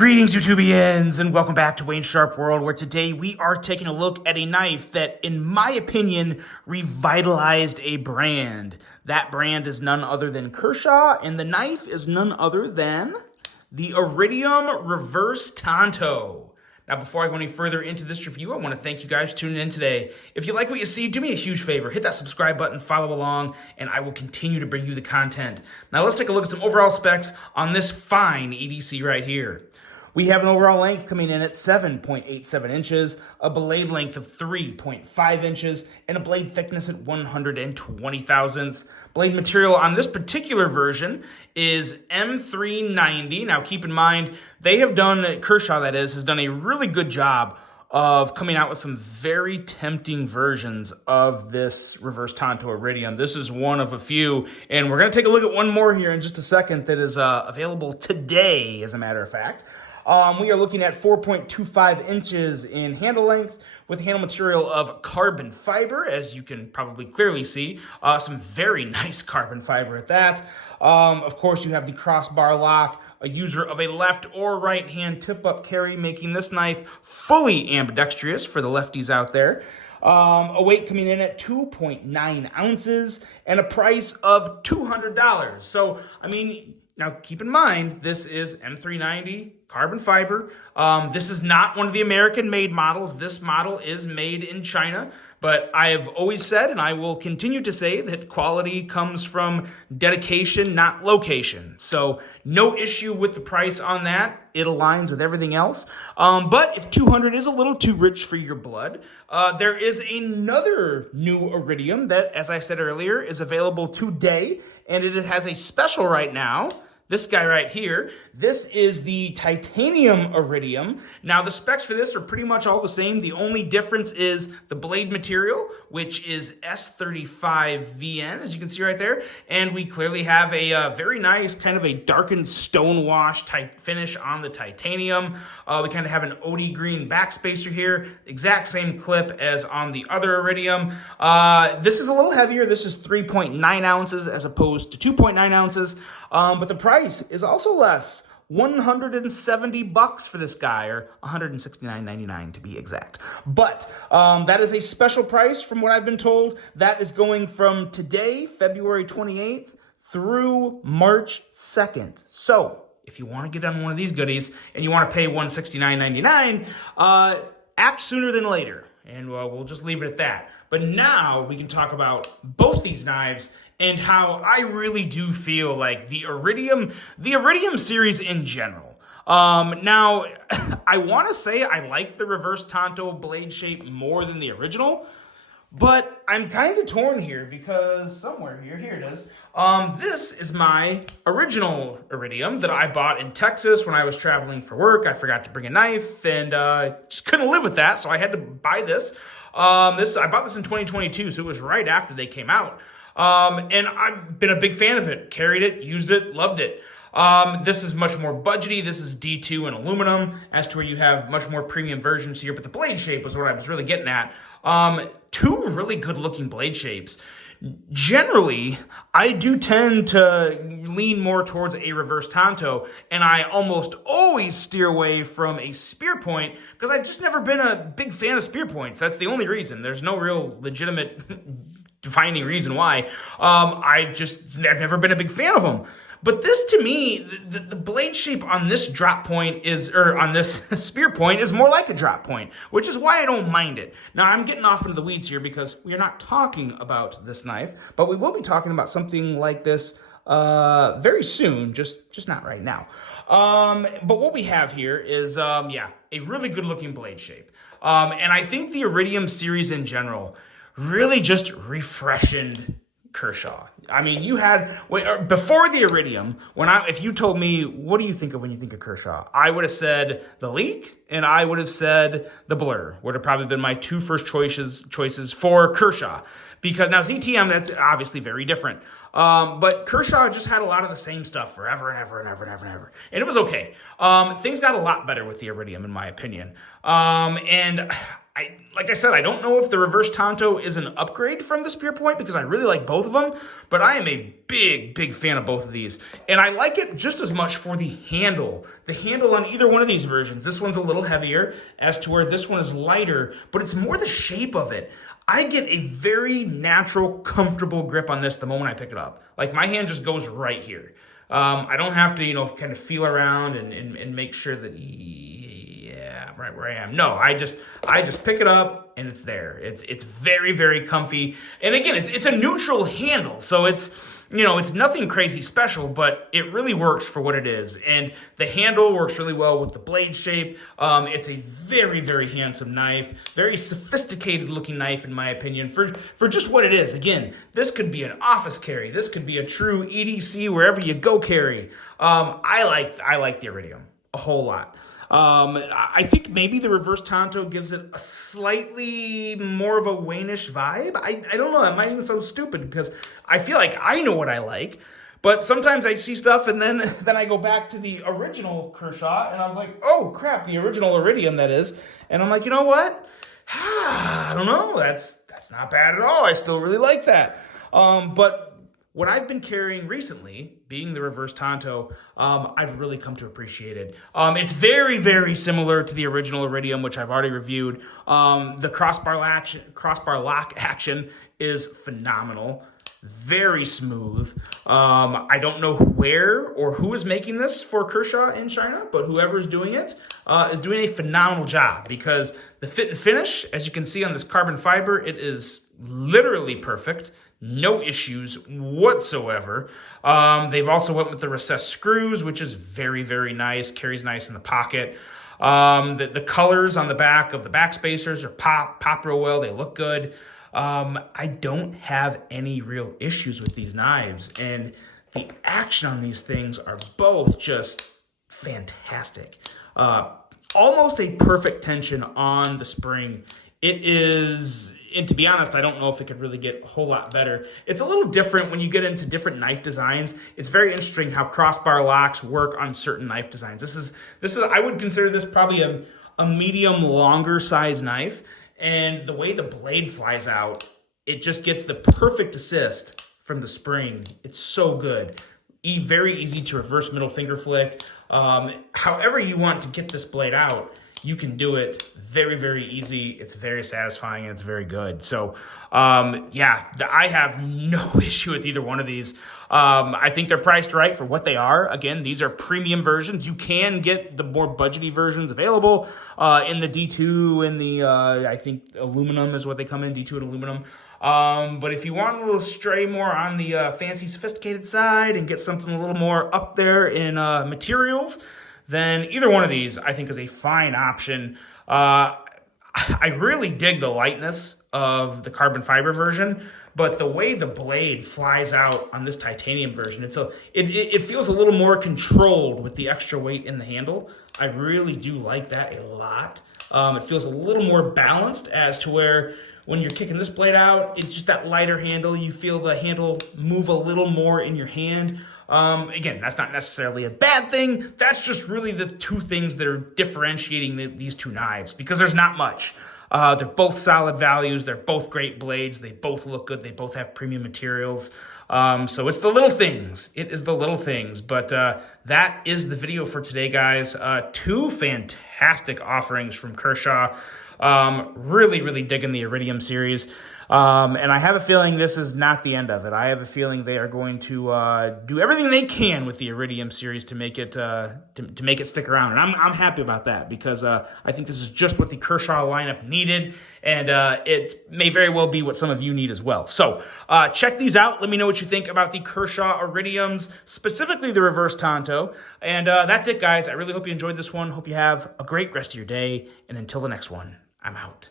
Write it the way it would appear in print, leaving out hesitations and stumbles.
Greetings, YouTubians, and welcome back to Wayne Sharp World, where today we are taking a look at a knife that, in my opinion, revitalized a brand. That brand is none other than Kershaw, and the knife is none other than the Iridium Reverse Tanto. Now, before I go any further into this review, I want to thank you guys for tuning in today. If you like what you see, do me a huge favor. Hit that subscribe button, follow along, and I will continue to bring you the content. Now, let's take a look at some overall specs on this fine EDC right here. We have an overall length coming in at 7.87 inches, a blade length of 3.5 inches, and a blade thickness at 120 thousandths. Blade material on this particular version is M390. Now, keep in mind, they have done, Kershaw that is, has done a really good job of coming out with some very tempting versions of this Reverse Tanto Iridium. This is one of a few, and we're going to take a look at one more here in just a second that is available today, as a matter of fact. We are looking at 4.25 inches in handle length with handle material of carbon fiber, as you can probably clearly see. Some very nice carbon fiber at that. Of course, you have the crossbar lock, a user of a left or right hand tip-up carry, making this knife fully ambidextrous for the lefties out there. A weight coming in at 2.9 ounces and a price of $200. So, I mean, now keep in mind, this is M390 carbon fiber. This is not one of the American-made models. This model is made in China, but I have always said, and I will continue to say, that quality comes from dedication, not location. So no issue with the price on that. It aligns with everything else. But if 200 is a little too rich for your blood, there is another new Iridium that, as I said earlier, is available today, and it has a special right now. This guy right here, this is the Titanium Iridium. Now, the specs for this are pretty much all the same. The only difference is the blade material, which is S35VN, as you can see right there. And we clearly have a very nice kind of a darkened stone wash type finish on the titanium. We kind of have an OD green backspacer here, exact same clip as on the other Iridium. This is a little heavier. This is 3.9 ounces as opposed to 2.9 ounces. But the price is also less, $170 for this guy, or $169.99 to be exact. But that is a special price from what I've been told. That is going from today, February 28th, through March 2nd. So if you want to get on one of these goodies and you want to pay $169.99, act sooner than later. And we'll just leave it at that. But now we can talk about both these knives and how I really do feel like the Iridium series in general. Now, I want to say I like the Reverse Tanto blade shape more than the original, but I'm kind of torn here because somewhere here it is. This is my original Iridium that I bought in Texas when I was traveling for work. I forgot to bring a knife and just couldn't live with that, so I had to buy this. I bought this in 2022, so it was right after they came out. And I've been a big fan of it. Carried it, used it, loved it. This is much more budgety. This is D2 and aluminum, as to where you have much more premium versions here, but the blade shape was what I was really getting at. Two really good looking blade shapes. Generally, I do tend to lean more towards a Reverse Tanto, and I almost always steer away from a spear point because I've just never been a big fan of spear points. That's the only reason. There's no real legitimate defining reason why. I've never been a big fan of them. But this, to me, the blade shape on this drop point on this spear point is more like a drop point, which is why I don't mind it. Now, I'm getting off into the weeds here because we are not talking about this knife, but we will be talking about something like this very soon, just not right now. But what we have here is, a really good looking blade shape. And I think the Iridium series in general really just refreshened Kershaw. I mean, you had, before the Iridium, if you told me, what do you think of when you think of Kershaw? I would have said the Leak, and I would have said the Blur, would have probably been my two first choices for Kershaw. Because now ZTM, that's obviously very different. But Kershaw just had a lot of the same stuff forever and ever and ever and ever and ever. And it was okay. Things got a lot better with the Iridium, in my opinion. And like I said, I don't know if the reverse Tonto is an upgrade from the Spear Point because I really like both of them, but I am a big fan of both of these. And I like it just as much for the handle. The handle on either one of these versions. This one's a little heavier as to where this one is lighter, but it's more the shape of it. I get a very natural, comfortable grip on this the moment I pick it up. Like my hand just goes right here. I don't have to, kind of feel around and make sure that, yeah, right where I am. No, I just pick it up and it's there. It's very comfy. And again, it's a neutral handle, so it's nothing crazy special, but it really works for what it is. And the handle works really well with the blade shape. It's a very handsome knife, very sophisticated looking knife in my opinion for just what it is. Again, this could be an office carry. This could be a true EDC wherever you go carry. I like the Iridium a whole lot. I think maybe the reverse Tonto gives it a slightly more of a Wayne-ish vibe. I don't know. That might even sound stupid because I feel like I know what I like. But sometimes I see stuff and then I go back to the original Kershaw and I was like, oh crap, the original Iridium that is. And I'm like, you know what? I don't know. That's not bad at all. I still really like that. But what I've been carrying recently, being the reverse Tonto, I've really come to appreciate it. It's very similar to the original Iridium, which I've already reviewed. The crossbar lock action is phenomenal. Very smooth. I don't know where or who is making this for Kershaw in China, but whoever is doing it is doing a phenomenal job because the fit and finish, as you can see on this carbon fiber, it is literally perfect. No issues whatsoever. They've also went with the recessed screws, which is very nice. Carries nice in the pocket. The colors on the back of the back spacers are pop real well. They look good. I don't have any real issues with these knives, and the action on these things are both just fantastic. Almost a perfect tension on the spring. It is, and to be honest, I don't know if it could really get a whole lot better. It's a little different when you get into different knife designs. It's very interesting how crossbar locks work on certain knife designs. This is I would consider this probably a medium longer size knife. And the way the blade flies out, it just gets the perfect assist from the spring. It's so good. Very easy to reverse middle finger flick. However you want to get this blade out, you can do it very easy. It's very satisfying and it's very good. So, I have no issue with either one of these. I think they're priced right for what they are. Again, these are premium versions. You can get the more budgety versions available in the D2 and the, I think aluminum is what they come in, D2 and aluminum. But if you want a little stray more on the fancy, sophisticated side and get something a little more up there in materials, then either one of these I think is a fine option. I really dig the lightness of the carbon fiber version, but the way the blade flies out on this titanium version, it feels a little more controlled with the extra weight in the handle. I really do like that a lot. It feels a little more balanced as to where when you're kicking this blade out, it's just that lighter handle. You feel the handle move a little more in your hand. Again, that's not necessarily a bad thing. That's just really the two things that are differentiating these two knives because there's not much. They're both solid values. They're both great blades. They both look good. They both have premium materials. So it's the little things. It is the little things. But that is the video for today, guys. Two fantastic offerings from Kershaw. Really digging the Iridium series. And I have a feeling this is not the end of it. I have a feeling they are going to do everything they can with the Iridium series to make it to make it stick around. And I'm happy about that because I think this is just what the Kershaw lineup needed, and it may very well be what some of you need as well. So check these out. Let me know what you think about the Kershaw Iridiums, specifically the reverse Tonto. And that's it, guys. I really hope you enjoyed this one. Hope you have a great rest of your day. And until the next one, I'm out.